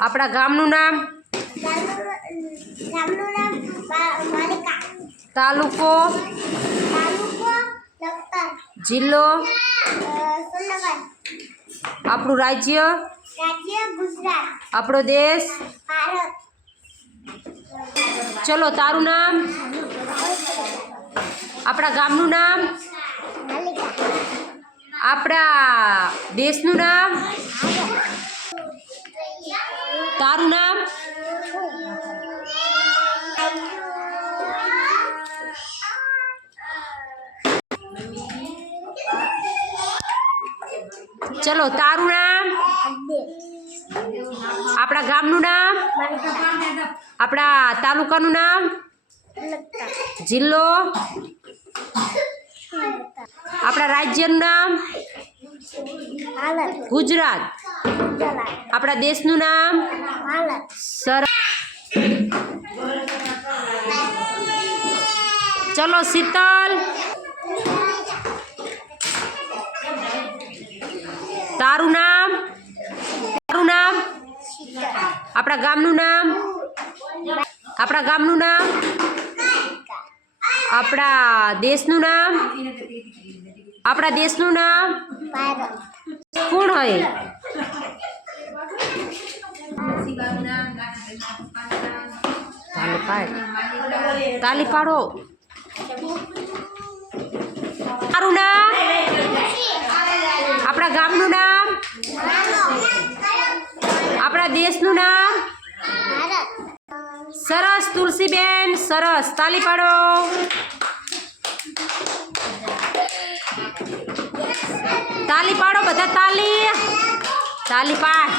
આપણા ગામનું નામ તાલુકો જિલ્લો આપણું રાજ્ય આપણો દેશ ચલો તારું નામ આપણા ગામનું નામ આપણા દેશનું નામ તારું નામ ચલો તારું નામ આપણા ગામનું નામ આપણા તાલુકાનું નામ જિલ્લો આપણા રાજ્યનું નામ ગુજરાત આપણા દેશનું નામ ચલો શીતલ તારું નામ આપણા ગામનું નામ આપણા દેશનું નામ કોણ હોય તાલી પાડો તારું નામ આપણા ગામનું નામ આપણા દેશનું નામ સરસ તુલસીબેન સરસ તાલી પાડો બધા તાલી પાડ